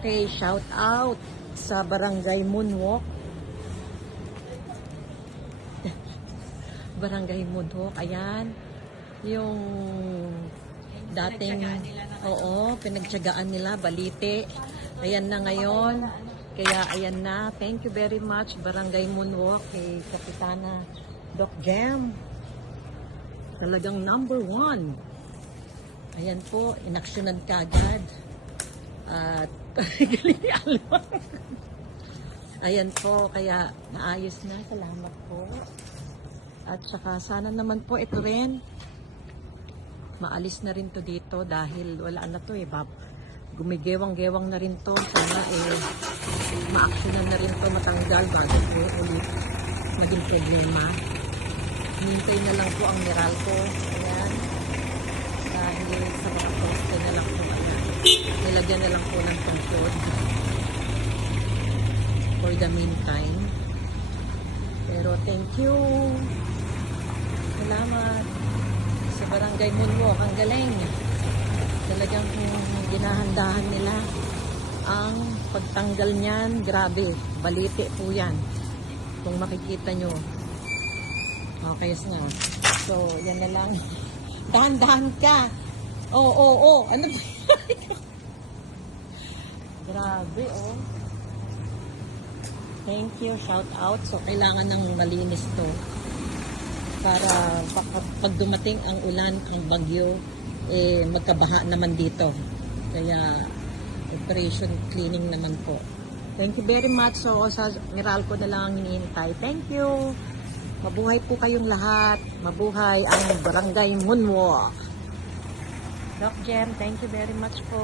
Okay, shout out sa Barangay Moonwalk. Barangay Moonwalk, ayan. Yung dating, oo, pinagtyagaan nila, Balite. Ayan na ngayon. Kaya ayan na. Thank you very much, Barangay Moonwalk, kay Kapitana Doc Jam. Talagang number 1. Ayan po, inaksyonan ka agad. At ayan po, kaya naayos na. Salamat po. At saka sana naman po ito rin, maalis na rin to dito dahil wala na to eh. Gumigewang-gewang na rin to. Sana ma-actionan na rin to, matanggal bago po ulit maging problema. Hintay na lang po ang Meralco. Ayan. Dahil sa mga poste na lang po. Ayan. Nilagyan na lang po ng tungkod for the meantime. Pero thank you. Salamat sa Barangay Moonwalk. Ang galing. Talagang ginahandahan nila ang pagtanggal niyan. Grabe. Balite po yan. Kung makikita nyo. Okay na. So, yan na lang. Dahan-dahan ka. Oo. Ano ba? Grabe, oh. Thank you. Shout out. So, kailangan ng malinis to. Para pag dumating ang ulan, ang bagyo, eh, magkabaha naman dito. Kaya, operation cleaning naman po. Thank you very much. So, sa Meralco na lang ang hinihintay. Thank you. Mabuhay po kayong lahat. Mabuhay ang Barangay Moonwalk. Doc Jem, thank you very much po.